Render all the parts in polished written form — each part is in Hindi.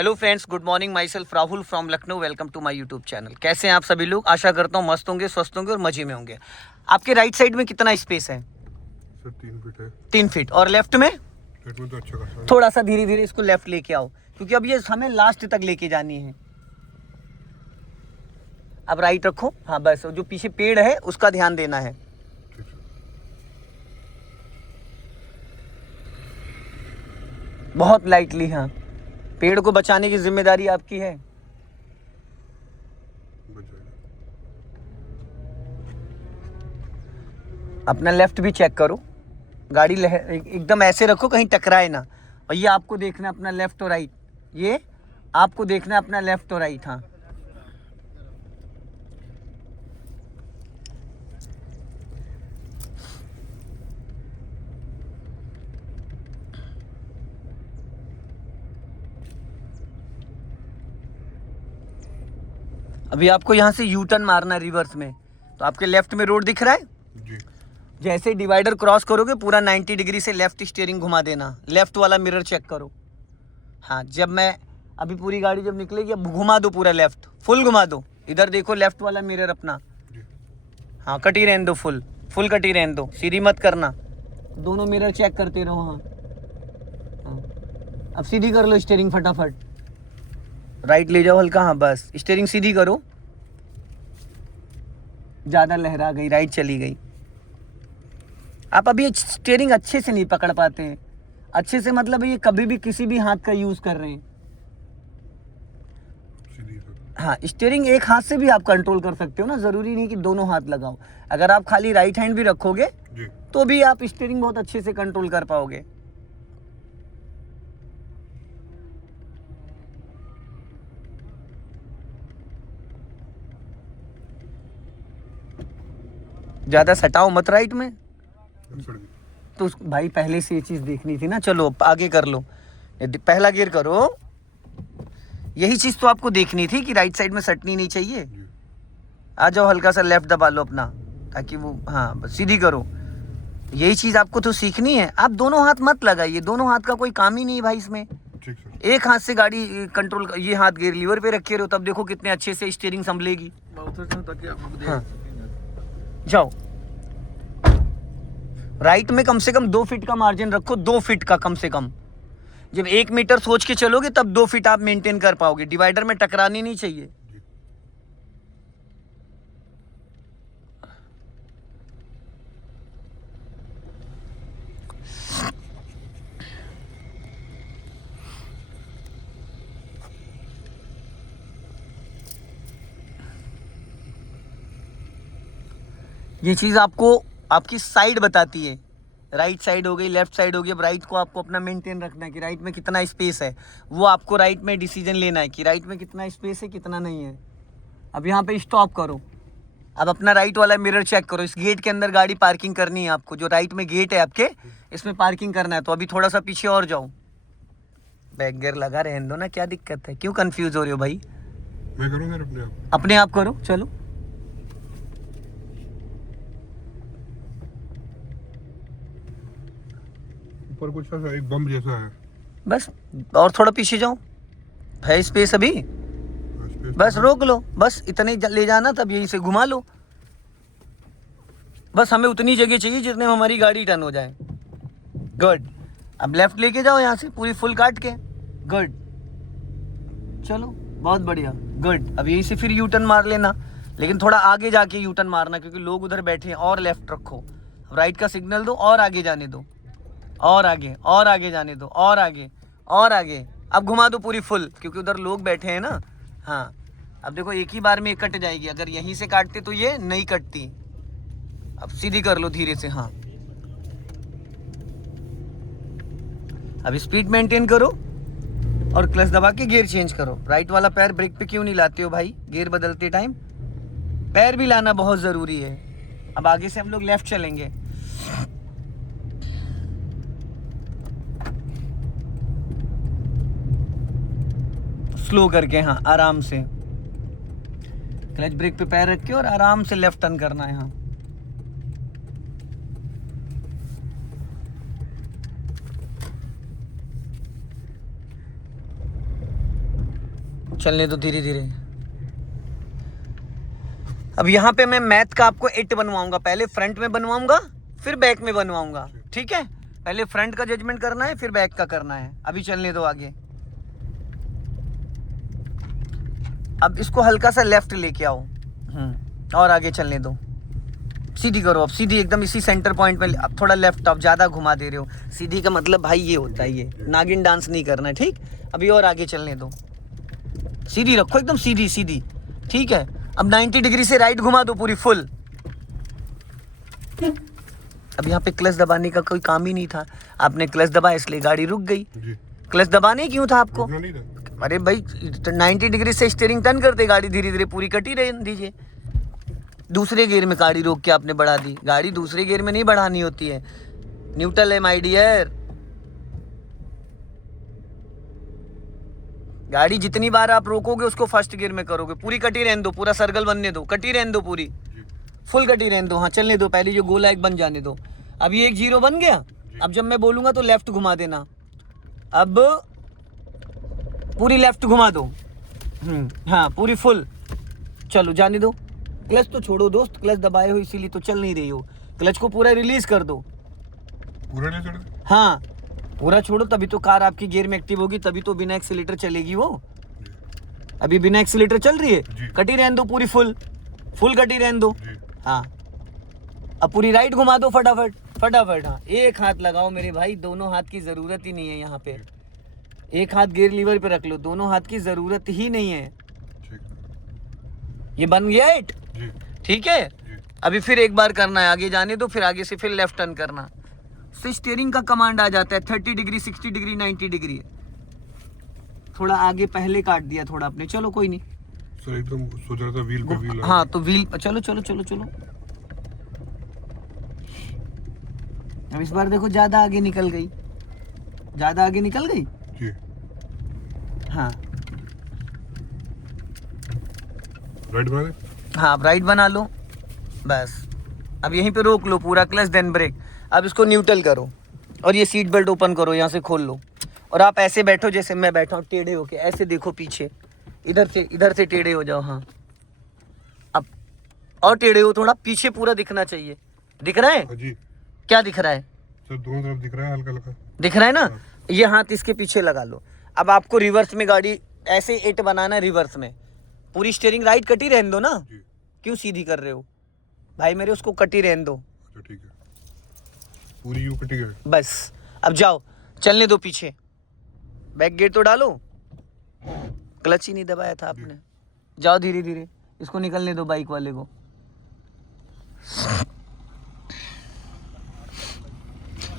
Hello friends, good morning. My self Rahul from Lucknow. Welcome to my YouTube channel. कैसे हैं आप सभी लोग? आशा करता हूँ मस्त होंगे, स्वस्थ होंगे और मजे में होंगे। आपके राइट साइड में कितना स्पेस है? सर 3 फीट है। 3 फीट। और लेफ्ट में? लेफ्ट में तो अच्छा खासा है। थोड़ा सा धीरे धीरे इसको लेफ्ट लेके आओ, क्योंकि अब ये हमें लास्ट तक लेके जानी है। अब राइट रखो। हाँ बस, जो पीछे पेड़ है उसका ध्यान देना है। ठीक है। बहुत लाइटली। हाँ, पेड़ को बचाने की जिम्मेदारी आपकी है। बच जाएगा। अपना लेफ्ट भी चेक करो। गाड़ी एकदम ऐसे रखो कहीं टकराए ना। और ये आपको देखना अपना लेफ्ट और राइट। ये आपको देखना अपना लेफ्ट और राइट। हाँ, अभी आपको यहाँ से यू टर्न मारना है रिवर्स में। तो आपके लेफ्ट में रोड दिख रहा है। जी। जैसे डिवाइडर क्रॉस करोगे पूरा 90 डिग्री से लेफ्ट स्टीयरिंग घुमा देना। लेफ्ट वाला मिरर चेक करो। हाँ, जब मैं अभी पूरी गाड़ी जब निकलेगी अब घुमा दो पूरा लेफ्ट, फुल घुमा दो। इधर देखो लेफ्ट वाला मिरर अपना। जी। हाँ, कटी रहने दो, फुल फुल कटी रहने दो, सीधी मत करना। दोनों मिरर चेक करते रहो। हाँ हाँ, अब सीधी कर लो स्टीयरिंग फटाफट। राइट ले जाओ हल्का। हाँ बस, स्टीयरिंग सीधी करो। ज़्यादा लहरा गई, राइट चली गई। आप अभी स्टीयरिंग अच्छे से नहीं पकड़ पाते हैं। अच्छे से मतलब ये कभी भी किसी भी हाथ का यूज़ कर रहे हैं। सीधी सर। हाँ, स्टीयरिंग एक हाथ से भी आप कंट्रोल कर सकते हो ना, ज़रूरी नहीं कि दोनों हाथ लगाओ। अगर आप खाली राइट हैंड भी रखोगे जी। तो भी आप स्टीयरिंग बहुत अच्छे से कंट्रोल कर पाओगे। ज़्यादा सटाओ मत राइट में। सड़ गई। तो भाई पहले से ये चीज़ देखनी थी ना। चलो आगे कर लो, पहला गियर करो। यही चीज़ तो आपको देखनी थी कि राइट साइड में सटनी नहीं चाहिए। जी। आ जाओ, हल्का सा लेफ्ट दबा लो अपना, ताकि वो, हाँ बस सीधी करो। यही चीज़ आपको तो सीखनी है। आप दोनों हाथ मत लगाइए, दोनों हाथ का कोई काम ही नहीं है भाई इसमें। ठीक सर। एक हाथ से गाड़ी कंट्रोल, ये हाथ गियर लीवर पे रखे रहो, तब देखो कितने अच्छे से स्टीयरिंग संभलेगी। हाँ, जाओ। राइट में कम से कम 2 फीट का मार्जिन रखो, 2 फीट का कम से कम। जब 1 मीटर सोच के चलोगे तब 2 फीट आप मेंटेन कर पाओगे। डिवाइडर में टकरानी नहीं चाहिए। जी। ये चीज़ आपको आपकी साइड बताती है। राइट साइड हो गई, लेफ्ट साइड हो गई। अब राइट को आपको अपना मेंटेन रखना है कि राइट में कितना स्पेस है। वो आपको राइट में डिसीजन लेना है कि राइट में कितना स्पेस है, कितना नहीं है। अब यहाँ पे स्टॉप करो। अब अपना राइट वाला मिरर चेक करो। इस गेट के अंदर गाड़ी पार्किंग करनी है आपको। जो राइट में गेट है आपके, इसमें पार्किंग करना है। तो अभी थोड़ा सा पीछे और जाओ। बैक गियर लगा रहने दो ना, क्या दिक्कत है? क्यों कंफ्यूज हो रहे हो भाई? मैं करूँ सर अपने आप। अपने आप करो, चलो। ऊपर कुछ ऐसा एक बम जैसा है। बस और थोड़ा पीछे जाओ, है स्पेस अभी। स्पेस बस रोक लो, बस इतने ले जाना, तब यहीं से घुमा लो। बस हमें उतनी जगह चाहिए जितने में हमारी गाड़ी टर्न हो जाए। गुड। अब लेफ्ट लेके जाओ यहाँ से पूरी फुल काट के। गुड, चलो बहुत बढ़िया। गुड। अब यहीं से फिर यू टर्न मार लेना, लेकिन थोड़ा आगे जाके यू टर्न मारना, क्योंकि लोग उधर बैठे हैं। और लेफ्ट रखो, राइट का सिग्नल दो और आगे जाने दो। और आगे, और आगे जाने दो, और आगे, और आगे। अब घुमा दो पूरी फुल, क्योंकि उधर लोग बैठे हैं ना। हाँ, अब देखो एक ही बार में कट जाएगी। अगर यहीं से काटते तो ये नहीं कटती। अब सीधी कर लो धीरे से। हाँ, अब स्पीड मेंटेन करो और क्लच दबा के गियर चेंज करो। राइट वाला पैर ब्रेक पे क्यों नहीं लाते हो भाई? गियर बदलते टाइम पैर भी लाना बहुत ज़रूरी है। अब आगे से हम लोग लेफ्ट चलेंगे। स्लो करके, हाँ आराम से। क्लच ब्रेक पे पैर रख के और आराम से लेफ्ट टर्न करना है। हाँ, चलने दो धीरे धीरे। अब यहाँ पे मैं मैथ का आपको 8 बनवाऊंगा, पहले फ्रंट में बनवाऊंगा फिर बैक में बनवाऊंगा, ठीक है? पहले फ्रंट का जजमेंट करना है फिर बैक का करना है। अभी चलने दो आगे। अब इसको हल्का सा लेफ्ट लेके आओ, और आगे चलने दो। सीधी करो, अब सीधी एकदम इसी सेंटर पॉइंट में। अब थोड़ा लेफ्ट, आप ज़्यादा घुमा दे रहे हो। सीधी का मतलब भाई ये होता है, ये नागिन डांस नहीं करना है, ठीक? अभी और आगे चलने दो, सीधी रखो एकदम सीधी सीधी, ठीक है? अब 90 डिग्री से राइट घुमा दो पूरी फुल। अब यहाँ पे क्लच दबाने का कोई काम ही नहीं था, आपने क्लच दबाया इसलिए गाड़ी रुक गई। जी। क्लच दबाने क्यों था आपको? रुकना नहीं था। अरे भाई 90 डिग्री से स्टीयरिंग टर्न करते, गाड़ी धीरे धीरे पूरी कटी रहने दीजिए। दूसरे गियर में गाड़ी रोक के आपने बढ़ा दी। गाड़ी दूसरे गियर में नहीं बढ़ानी होती है, न्यूट्रल है माय डियर। गाड़ी जितनी बार आप रोकोगे उसको फर्स्ट गियर में करोगे। पूरी कटी रहने दो, पूरा सर्कल बनने दो, कटी रहने दो पूरी, फुल कटी रहने दो। हाँ चलने दो, पहले जो गोला एक बन जाने दो। अब ये एक 0 बन गया। अब जब मैं बोलूंगा तो लेफ्ट घुमा देना। अब पूरी लेफ्ट घुमा दो, हाँ पूरी फुल। चलो जाने दो, क्लच तो छोड़ो दोस्त, क्लच दबाए हो इसीलिए तो चल नहीं रही हो। क्लच को पूरा रिलीज कर दो। पूरा नहीं छोड़ दे? हाँ पूरा छोड़ो, तभी तो कार आपकी गियर में एक्टिव होगी, तभी तो बिना एक्सीलेटर चलेगी वो। अभी बिना एक्सीलेटर चल रही है, कटी रहने दो पूरी फुल, फुल कटी रहने दो। हाँ अब पूरी राइट घुमा दो फटाफट फटाफट। हाँ एक हाथ लगाओ मेरे भाई, दोनों हाथ की जरूरत ही नहीं है यहाँ पे। एक हाथ गियर लीवर पे रख लो, दोनों हाथ की जरूरत ही नहीं है। ये बन गया 8, ठीक है? अभी फिर एक बार करना है, आगे जाने दो, फिर आगे से फिर लेफ्ट टर्न करना। फिर स्टीयरिंग का कमांड आ जाता है 30 डिग्री 60 डिग्री 90 डिग्री। थोड़ा आगे पहले काट दिया थोड़ा आपने, चलो कोई नहीं सर, एकदम सोच रहा था व्हील पे व्हील। हाँ तो व्हील, चलो चलो चलो चलो। अब इस बार देखो ज्यादा आगे निकल गई, ज्यादा आगे निकल गई जी। हाँ राइट बना। हाँ अब राइट बना लो बस। अब यहीं पे रोक लो पूरा, क्लच देन ब्रेक। अब इसको न्यूट्रल करो और ये सीट बेल्ट ओपन करो, यहाँ से खोल लो। और आप ऐसे बैठो जैसे मैं बैठा हूँ, टेढ़े होके ऐसे देखो पीछे, इधर से टेढ़े हो जाओ। हाँ अब और टेढ़े हो थोड़ा, पीछे पूरा दिखना चाहिए। दिख रहा है? जी। क्या दिख रहा है? सर दोनों तरफ दिख रहा है, हल्का हल्का दिख रहा है ना? ये हाथ इसके पीछे लगा लो। अब आपको रिवर्स में गाड़ी ऐसे 8 बनाना है, रिवर्स में पूरी स्टीयरिंग राइट कटी रहने दो ना। क्यों सीधी कर रहे हो भाई मेरे? उसको कटी रहने दो। अच्छा ठीक है, पूरी यू कटी है बस। अब जाओ, चलने दो पीछे। बैक गेट तो डालो, क्लच ही नहीं दबाया था आपने। जाओ धीरे धीरे, इसको निकलने दो बाइक वाले को।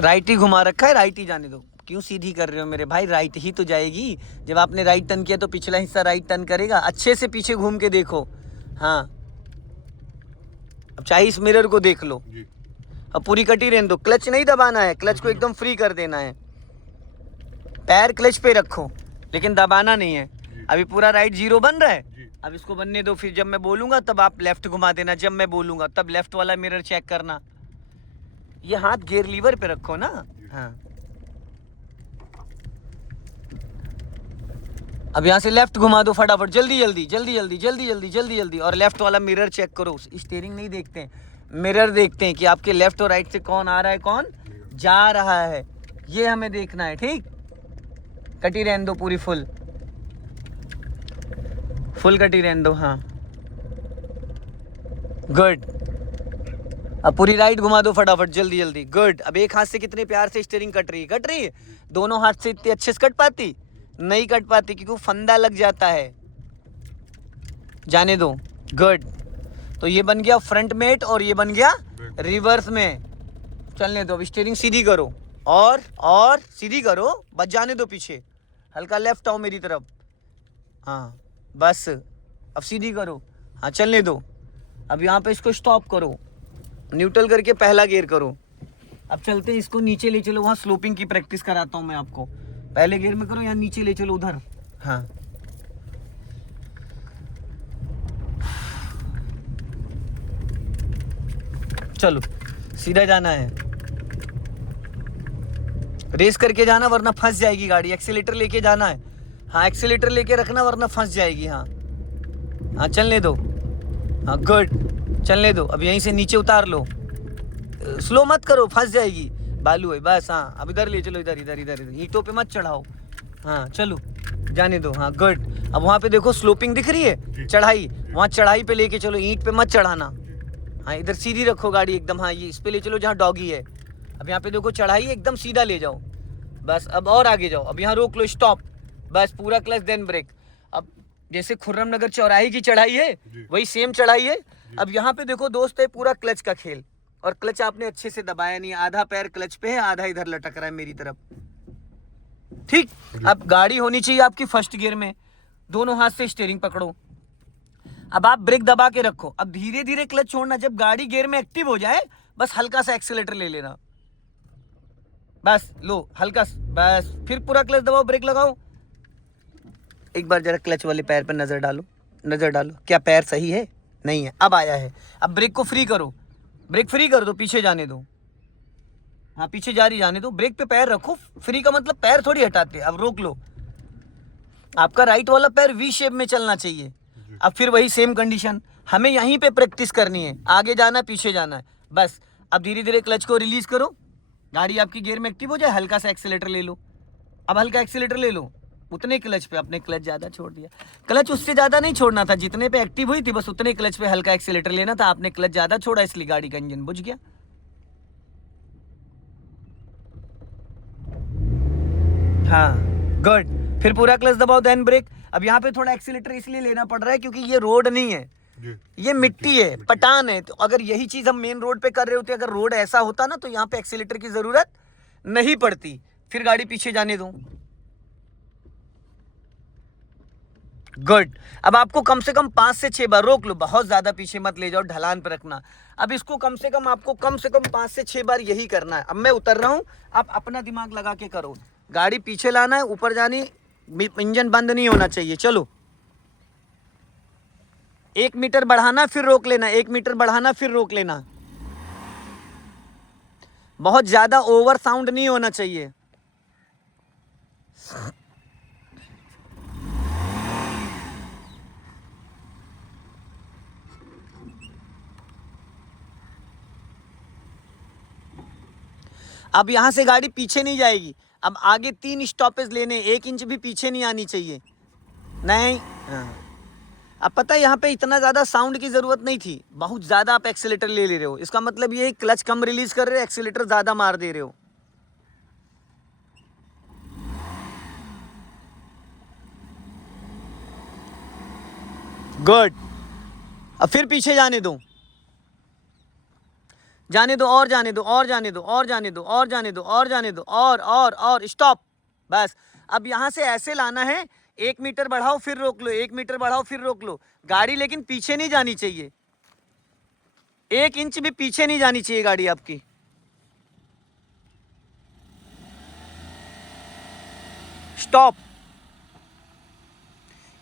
राइट ही घुमा रखा है, राइट ही जाने दो। क्यों सीधी कर रहे हो मेरे भाई? राइट ही तो जाएगी। जब आपने राइट टर्न किया तो पिछला हिस्सा राइट टर्न करेगा। अच्छे से पीछे घूम के देखो। हाँ अब चाहे इस मिरर को देख लो। अब पूरी कटी रहने दो, क्लच नहीं दबाना है, क्लच को एकदम फ्री कर देना है। पैर क्लच पे रखो लेकिन दबाना नहीं है। अभी पूरा राइट 0 बन रहा है। अब इसको बनने दो, फिर जब मैं बोलूंगा तब आप लेफ्ट घुमा देना, जब मैं बोलूंगा तब लेफ्ट वाला मिरर चेक करना। ये हाथ गियर लीवर पे रखो ना। हाँ अब यहाँ से लेफ्ट घुमा दो फटाफट, जल्दी जल्दी जल्दी जल्दी जल्दी जल्दी जल्दी जल्दी। और लेफ्ट वाला मिरर चेक करो, स्टीयरिंग नहीं देखते हैं, मिरर देखते हैं कि आपके लेफ्ट और राइट से कौन आ रहा है कौन जा रहा है, ये हमें देखना है। ठीक, कटी रहने दो पूरी फुल, फुल कटी रहने दो। हाँ गुड। अब पूरी राइट घुमा दो फटाफट जल्दी जल्दी। गुड। अब एक हाथ से कितने प्यार से स्टीयरिंग कट रही है, कट रही है। दोनों हाथ से इतने अच्छे से कट पाती नहीं, कट पाती क्योंकि फंदा लग जाता है। जाने दो। गुड। तो ये बन गया फ्रंट मेट और ये बन गया रिवर्स में। चलने दो। अब स्टीयरिंग सीधी करो और सीधी करो, बच जाने दो पीछे। हल्का लेफ्ट आओ मेरी तरफ। हाँ बस, अब सीधी करो। हाँ चलने दो। अब यहाँ पे इसको स्टॉप करो, न्यूट्रल करके पहला गियर करो। अब चलते इसको नीचे ले चलो, वहाँ स्लोपिंग की प्रैक्टिस कराता हूँ मैं आपको। पहले गियर में करो या नीचे ले चलो उधर। हाँ चलो सीधा जाना है, रेस करके जाना वरना फंस जाएगी गाड़ी। एक्सीलेटर लेके जाना है। हाँ एक्सीलेटर लेके रखना वरना फंस जाएगी। हाँ हाँ चलने दो। हाँ गुड, चलने दो। अब यहीं से नीचे उतार लो, स्लो मत करो, फंस जाएगी, बालू है बस। हाँ अब इधर ले चलो, इधर इधर इधर इधर, ईंटों पे मत चढ़ाओ। हाँ चलो, जाने दो। हाँ गुड। अब वहाँ पे देखो स्लोपिंग दिख रही है, चढ़ाई, वहाँ चढ़ाई पे लेके चलो, ईंट पे मत चढ़ाना। हाँ इधर सीधी रखो गाड़ी एकदम। हाँ ये इस पे ले चलो जहाँ डॉगी है। अब यहाँ पे देखो चढ़ाई है, एकदम सीधा ले जाओ बस। अब और आगे जाओ, अब यहाँ रोक लो, स्टॉप, बस पूरा क्लच देन ब्रेक। अब जैसे खुर्रम नगर चौराहे की चढ़ाई है वही सेम चढ़ाई है। अब यहाँ पे देखो दोस्त है पूरा क्लच का खेल, और क्लच आपने अच्छे से दबाया नहीं, आधा पैर क्लच पे है, आधा इधर लटक रहा है मेरी तरफ। ठीक, अब गाड़ी होनी चाहिए आपकी फर्स्ट गियर में, दोनों हाथ से स्टीयरिंग पकड़ो। अब आप ब्रेक दबा के रखो, अब धीरे धीरे क्लच छोड़ना, जब गाड़ी गियर में एक्टिव हो जाए बस हल्का सा एक्सीलेटर ले लेना, बस लो हल्का, बस फिर पूरा क्लच दबाओ, ब्रेक लगाओ। एक बार जरा क्लच वाले पैर पर नजर डालो, नजर डालो, क्या पैर सही है? नहीं है, अब आया है। अब ब्रेक को फ्री करो, ब्रेक फ्री कर दो, पीछे जाने दो। हाँ पीछे जारी जाने दो, ब्रेक पे पैर रखो, फ्री का मतलब पैर थोड़ी हटाते। अब रोक लो, आपका राइट वाला पैर वी शेप में चलना चाहिए। अब फिर वही सेम कंडीशन, हमें यहीं पे प्रैक्टिस करनी है, आगे जाना है पीछे जाना है बस। अब धीरे धीरे क्लच को रिलीज करो, गाड़ी आपकी गियर में एक्टिव हो जाए, हल्का सा एक्सीलेटर ले लो। अब हल्का एक्सीलेटर ले लो, उतने क्लच पे, अपने क्लच ज़्यादा छोड़ दिया, क्लच उससे ज़्यादा नहीं छोड़ना था, जितने पे एक्टिव हुई थी बस उतने क्लच पे हल्का एक्सीलेटर लेना था, आपने क्लच ज़्यादा छोड़ा इसलिए गाड़ी का इंजन बुझ गया। हाँ गुड, फिर पूरा क्लच दबाओ देन ब्रेक। अब यहाँ पे थोड़ा एक्सीलेटर इसलिए लेना पड़ रहा है क्योंकि ये रोड नहीं है, ये मिट्टी है, पटान है। तो अगर यही चीज़ हम मेन रोड पे कर रहे होते, अगर रोड ऐसा होता ना तो यहाँ पे एक्सीलेटर की ज़रूरत नहीं पड़ती। फिर गाड़ी पीछे जाने दो, गुड। अब आपको कम से कम 5 से 6 बार रोक लो, बहुत ज़्यादा पीछे मत ले जाओ, ढलान पे रखना। अब इसको कम से कम आपको कम से कम 5 से 6 बार यही करना है। अब मैं उतर रहा हूँ, आप अपना दिमाग लगा के करो, गाड़ी पीछे लाना है, ऊपर जानी, इंजन बंद नहीं होना चाहिए। चलो 1 मीटर बढ़ाना फिर रोक लेना, 1 मीटर बढ़ाना फिर रोक लेना, बहुत ज़्यादा ओवर साउंड नहीं होना चाहिए। अब यहाँ से गाड़ी पीछे नहीं जाएगी, अब आगे 3 स्टॉपेज लेने, 1 इंच भी पीछे नहीं आनी चाहिए। नहीं हाँ। अब पता है यहाँ पे इतना ज़्यादा साउंड की ज़रूरत नहीं थी, बहुत ज़्यादा आप एक्सीलेटर ले रहे हो, इसका मतलब ये क्लच कम रिलीज कर रहे हो, एक्सीलेटर ज़्यादा मार दे रहे हो। गुड, अब फिर पीछे जाने दो, जाने दो और जाने दो और जाने दो और जाने दो और जाने दो और जाने दो और स्टॉप, बस। अब यहाँ से ऐसे लाना है, 1 मीटर बढ़ाओ फिर रोक लो, 1 मीटर बढ़ाओ फिर रोक लो, गाड़ी लेकिन पीछे नहीं जानी चाहिए, 1 इंच भी पीछे नहीं जानी चाहिए गाड़ी आपकी। स्टॉप,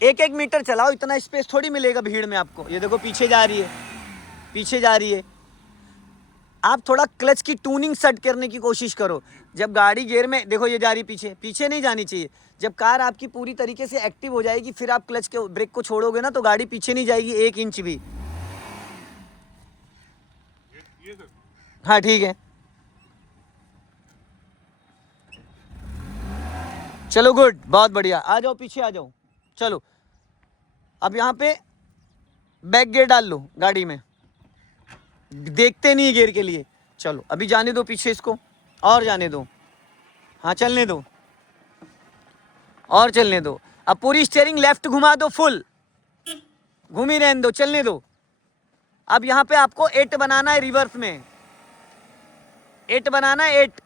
1-1 मीटर चलाओ, इतना स्पेस थोड़ी मिलेगा भीड़ में आपको। ये देखो पीछे जा रही है, पीछे जा रही है। आप थोड़ा क्लच की ट्यूनिंग सेट करने की कोशिश करो, जब गाड़ी गियर में, देखो ये जा रही पीछे, पीछे नहीं जानी चाहिए। जब कार आपकी पूरी तरीके से एक्टिव हो जाएगी फिर आप क्लच के ब्रेक को छोड़ोगे ना तो गाड़ी पीछे नहीं जाएगी 1 इंच भी। हाँ ठीक है, चलो गुड, बहुत बढ़िया, आ जाओ पीछे आ जाओ। चलो अब यहाँ पे बैक गियर डाल लो गाड़ी में, देखते नहीं गियर के लिए। चलो अभी जाने दो पीछे इसको, और जाने दो, हाँ चलने दो और चलने दो। अब पूरी स्टीयरिंग लेफ्ट घुमा दो, फुल घूमी रहने दो, चलने दो। अब यहाँ पे आपको 8 बनाना है, रिवर्स में 8 बनाना है, 8।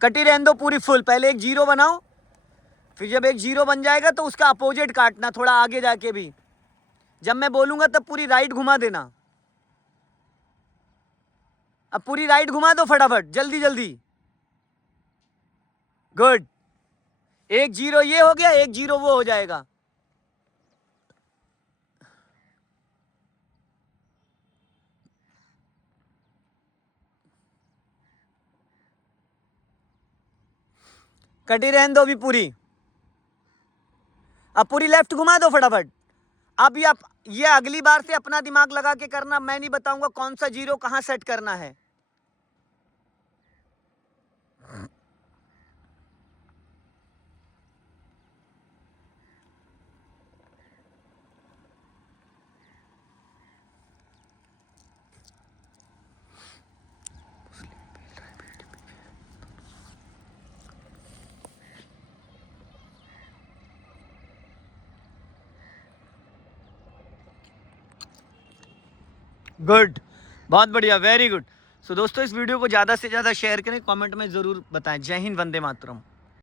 कटी रहने दो पूरी फुल, पहले एक 0 बनाओ, फिर जब एक 0 बन जाएगा तो उसका अपोजिट काटना, थोड़ा आगे जाके भी। जब मैं बोलूंगा तब पूरी राइट घुमा देना। अब पूरी राइट घुमा दो फटाफट, जल्दी जल्दी, गुड। एक 0 ये हो गया, एक 0 वो हो जाएगा। कटी रहने दो अभी पूरी। अब पूरी लेफ्ट घुमा दो फटाफट। अब ये अगली बार से अपना दिमाग लगा के करना, मैं नहीं बताऊंगा कौन सा जीरो कहां सेट करना है। गुड, बहुत बढ़िया, वेरी गुड। सो दोस्तों इस वीडियो को ज़्यादा से ज़्यादा शेयर करें, कमेंट में ज़रूर बताएं। जय हिंद, वंदे मातरम।